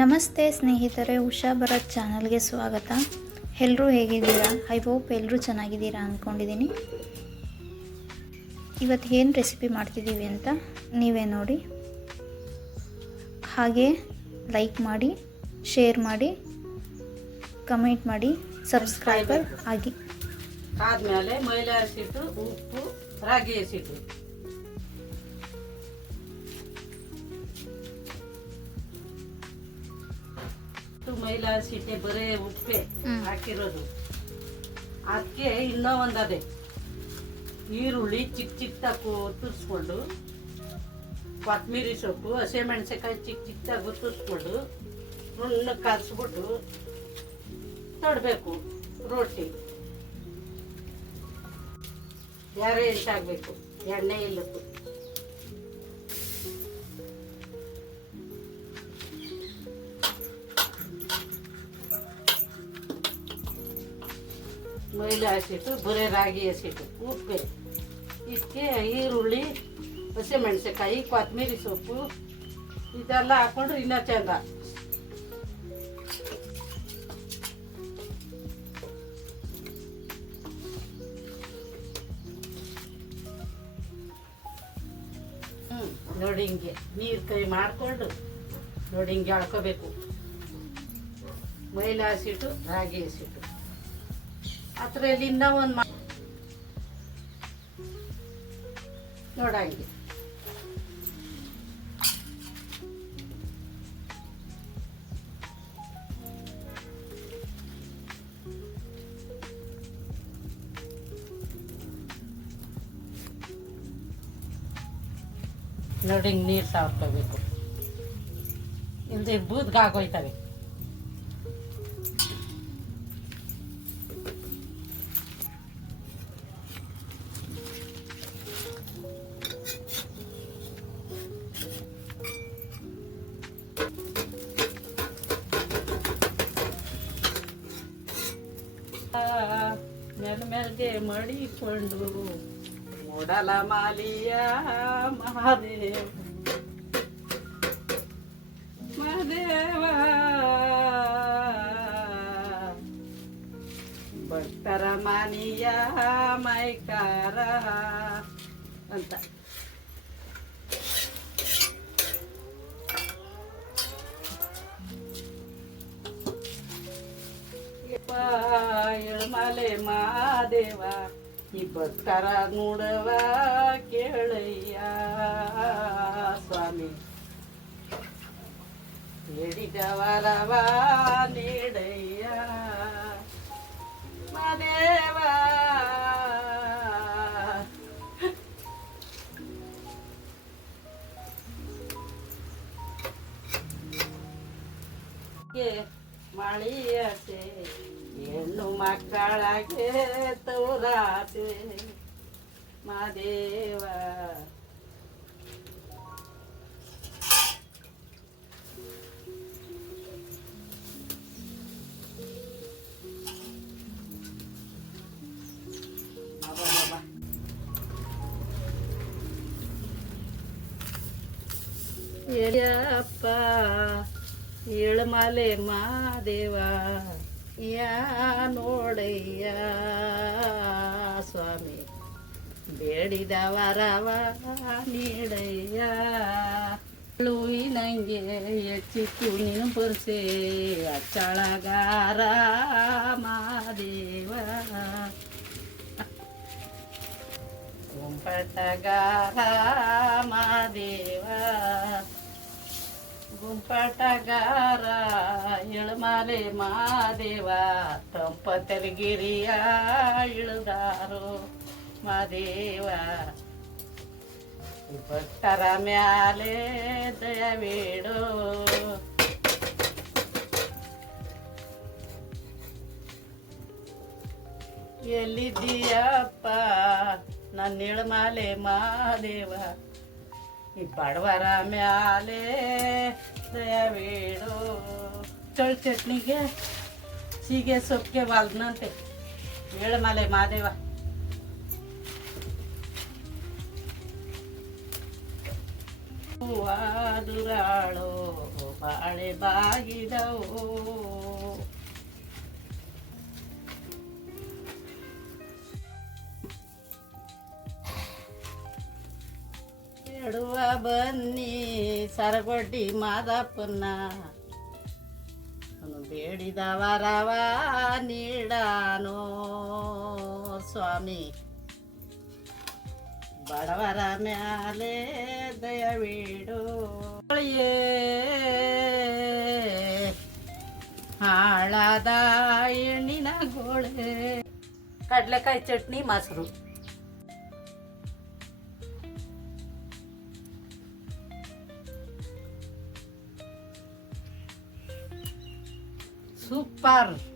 ನಮಸ್ತೆ ಸ್ನೇಹಿತರೆ, ಉಷಾ ಭರತ್ ಚಾನಲ್ಗೆ ಸ್ವಾಗತ. ಎಲ್ಲರೂ ಹೇಗಿದ್ದೀರಾ? ಐ ಹೋಪ್ ಎಲ್ಲರೂ ಚೆನ್ನಾಗಿದ್ದೀರಾ ಅಂದ್ಕೊಂಡಿದ್ದೀನಿ. ಇವತ್ತು ಏನು ರೆಸಿಪಿ ಮಾಡ್ತಿದ್ದೀವಿ ಅಂತ ನೀವೇ ನೋಡಿ. ಹಾಗೆ ಲೈಕ್ ಮಾಡಿ, ಶೇರ್ ಮಾಡಿ, ಕಮೆಂಟ್ ಮಾಡಿ, ಸಬ್ಸ್ಕ್ರೈಬರ್ ಆಗಿ. ಆದಮೇಲೆ ಮೈದಾ ಹಸಿಟ್ಟು, ಉಪ್ಪು, ರಾಗಿ ಹಸಿಟ್ಟು, ಮೈದಾ ಹಸಿಟ್ಟೆ ಬರೇ ಉಪ್ಪೆ ಹಾಕಿರೋದು. ಅದಕ್ಕೆ ಇನ್ನೂ ಒಂದದೆ ಈರುಳ್ಳಿ ಚಿಕ್ಕ ಚಿಕ್ಕದಾಗಿ ತುರಿಸ್ಕೊಂಡು, ಕೊತ್ತಂಬರಿ ಸೊಪ್ಪು, ಹಸಿಮೆಣಸಿನಕಾಯಿ ಚಿಕ್ಕ ಚಿಕ್ಕದಾಗಿ ತುರಿಸ್ಕೊಂಡು ನುಣ್ಣಗೆ ಕಲಸ್ಬಿಟ್ಟು ತಡಬೇಕು. ರೊಟ್ಟಿ ಯಾರೇ ಹೆಚ್ಚಾಗಬೇಕು, ಎಣ್ಣೆ ಇಲ್ಲಕ್ಕೂ. ಮೈದಾ ಹಸಿಟ್ಟು, ಬರೀ ರಾಗಿ ಹಸಿಟ್ಟು, ಉಪ್ಪೆ, ಇದಕ್ಕೆ ಈರುಳ್ಳಿ, ಹಸಿಮೆಣಸಿನಕಾಯಿ, ಕೊತ್ತಂಬರಿ ಸೊಪ್ಪು ಇದೆಲ್ಲ ಹಾಕ್ಕೊಂಡು ಇನ್ನೂ ಚಂದ. ನೋಡಿ ಹಿಂಗೆ ನೀರು ಕೈ ಮಾಡಿಕೊಂಡು ನೋಡಿ ಹಿಂಗೆ ಎಳ್ಕೋಬೇಕು. ಮೈದಾ ಹಸಿಟ್ಟು, ರಾಗಿ ಹಸಿಟ್ಟು. ಅದರಲ್ಲಿ ಇನ್ನೂ ಒಂದು ನೋಡಂಗೆ ನೋಡಿ ಹಿಂಗೆ ನೀರು ಸಾವ್ಕೋಬೇಕು, ಇಲ್ಲದೆ ಬೂದ್ಗಾಗೋಯ್ತವೆ. ಮೆಲ್ಮೆಲ್ಗೆ ಮಡಿಕೊಂಡು ಮೂಡಲ ಮಾಲಿಯ ಮಹಾದೇವ ಮಹಾದೇವ ಭಕ್ತರ ಮಾನಿಯ ಮೈಕಾರ ಅಂತ. ಎಳಮಾಲೆ ಮಾದೇವ ಈ ಭಕ್ತರ ನೋಡವ ಕೇಳಯ್ಯ ಸ್ವಾಮಿ, ಹೇಳಿದವರವ ನೀಡಯ್ಯ ಮಾದೇವ. ಮಳಿಯತೆ ಹೆಣ್ಣು ಮಕ್ಕಳಾಗೆ ತೋರಾತೆ ಮಾದೇವ. ಅಪ್ಪ ಎಳಮಾಲೆ ಮಾದೇವ ಯಾ ನೋಡಯ್ಯ ಸ್ವಾಮಿ, ಬೇಡಿದ ವರವ ನೀಡಯ್ಯ. ನಂಗೆ ಹೆಚ್ಚಿತ್ತು ನೀನು ಬರ್ಸೆ ಅಚ್ಚಳಗಾರ ಮಾದೇವ, ಗುಂಪಟಗಾರ ಮಾದೇವ, ಗುಂಪಟಗಾರ ಎಳಮಾಲೆ ಮಾದೇವ. ತಂಪತಲಗಿರಿಯ ಇಳಿದಾರೋ ಮಾದೇವ, ಭಕ್ತರ ಮ್ಯಾಲೆ ದಯಬೇಡೋ. ಎಲ್ಲಿದ್ದೀಯಪ್ಪ ನನ್ನ ಎಳಮಾಲೆ ಮಾದೇವ, ಈ ಬಡವರ ಮ್ಯಾಲೆ ದಯಬೇಡೋ. ಚಳಿ ಚಟ್ನಿಗೆ ಸೀಗೆ ಸೊಪ್ಪಿಗೆ ವಾಲ್ದನಂತೆ ಎಳಮಾಲೆ ಮಾದೇವ. ಹೂವಾದುರಾಳೋ ಬಾಳೆ ಬಾಗಿದವು. ಬೇಡುವ ಬನ್ನಿ ಸರಗೊಡ್ಡಿ ಮಾದಪ್ಪನ, ಅವನು ಬೇಡಿದ ವರವ ನೀಡಾನೋ ಸ್ವಾಮಿ. ಬಡವರ ಮ್ಯಾಲೆ ದಯವಿಡು. ಹಾಳಾದ ಹೆಣ್ಣಿನ ಗೋಳೆ. ಕಡಲೆಕಾಯಿ ಚಟ್ನಿ ಮೊಸರು. ಸೂಪರ್.